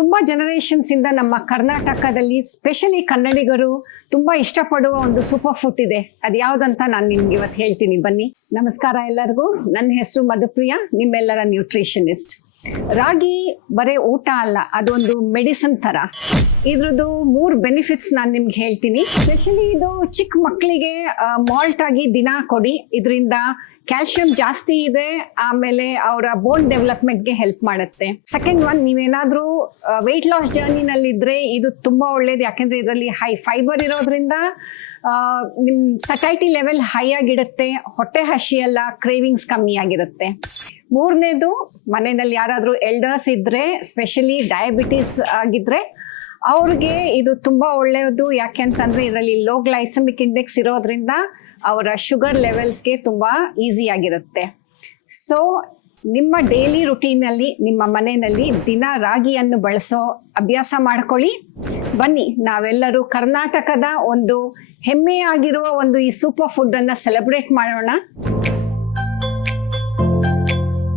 ತುಂಬ ಜನರೇಷನ್ಸ್ ಇಂದ ನಮ್ಮ ಕರ್ನಾಟಕದಲ್ಲಿ ಸ್ಪೆಷಲಿ ಕನ್ನಡಿಗರು ತುಂಬ ಇಷ್ಟಪಡುವ ಒಂದು ಸೂಪರ್ ಫುಡ್ ಇದೆ. ಅದು ಯಾವುದಂತ ನಾನು ನಿಮ್ಗೆ ಇವತ್ತು ಹೇಳ್ತೀನಿ, ಬನ್ನಿ. ನಮಸ್ಕಾರ ಎಲ್ಲರಿಗೂ. ನನ್ನ ಹೆಸರು ಮಧುಪ್ರಿಯಾ, ನಿಮ್ಮೆಲ್ಲರ ನ್ಯೂಟ್ರಿಷನಿಸ್ಟ್. ರಾಗಿ ಬರೀ ಊಟ ಅಲ್ಲ, ಅದೊಂದು ಮೆಡಿಸಿನ್ ಥರ. ಇದ್ರದ್ದು 3 ಬೆನಿಫಿಟ್ಸ್ ನಾನು ನಿಮ್ಗೆ ಹೇಳ್ತೀನಿ. ಸ್ಪೆಷಲಿ ಇದು ಚಿಕ್ಕ ಮಕ್ಕಳಿಗೆ ಮಾಲ್ಟ್ ಆಗಿ ದಿನ ಕೊಡಿ. ಇದರಿಂದ ಕ್ಯಾಲ್ಸಿಯಂ ಜಾಸ್ತಿ ಇದೆ, ಆಮೇಲೆ ಅವರ ಬೋನ್ ಡೆವಲಪ್ಮೆಂಟ್ಗೆ ಹೆಲ್ಪ್ ಮಾಡುತ್ತೆ. ಸೆಕೆಂಡ್ ಒನ್, ನೀವೇನಾದರೂ ವೆಯ್ಟ್ ಲಾಸ್ ಜರ್ನಿನಲ್ಲಿದ್ದರೆ ಇದು ತುಂಬ ಒಳ್ಳೇದು. ಯಾಕೆಂದರೆ ಇದರಲ್ಲಿ ಹೈ ಫೈಬರ್ ಇರೋದ್ರಿಂದ ನಿಮ್ಮ ಸಟೈಟಿ ಲೆವೆಲ್ ಹೈ ಆಗಿರುತ್ತೆ, ಹೊಟ್ಟೆ ಹಸಿಯಲ್ಲ, ಕ್ರೇವಿಂಗ್ಸ್ ಕಮ್ಮಿ ಆಗಿರುತ್ತೆ. ಮೂರನೇದು, ಮನೆಯಲ್ಲಿ ಯಾರಾದರೂ ಎಲ್ಡರ್ಸ್ ಇದ್ದರೆ, ಸ್ಪೆಷಲಿ ಡಯಾಬಿಟಿಸ್ ಆಗಿದ್ದರೆ ಅವ್ರಿಗೆ ಇದು ತುಂಬ ಒಳ್ಳೆಯದು. ಯಾಕೆ ಅಂತಂದರೆ ಇದರಲ್ಲಿ ಲೋ ಗ್ಲೈಸಮಿಕ್ ಇಂಡೆಕ್ಸ್ ಇರೋದ್ರಿಂದ ಅವರ ಶುಗರ್ ಲೆವೆಲ್ಸ್ಗೆ ತುಂಬ ಈಸಿಯಾಗಿರುತ್ತೆ. ಸೊ ನಿಮ್ಮ ಡೈಲಿ ರುಟೀನಲ್ಲಿ ನಿಮ್ಮ ಮನೆಯಲ್ಲಿ ದಿನ ರಾಗಿಯನ್ನು ಬಳಸೋ ಅಭ್ಯಾಸ ಮಾಡ್ಕೊಳ್ಳಿ. ಬನ್ನಿ, ನಾವೆಲ್ಲರೂ ಕರ್ನಾಟಕದ ಒಂದು ಹೆಮ್ಮೆಯಾಗಿರುವ ಒಂದು ಈ ಸೂಪರ್ ಫುಡ್ಡನ್ನು ಸೆಲೆಬ್ರೇಟ್ ಮಾಡೋಣ.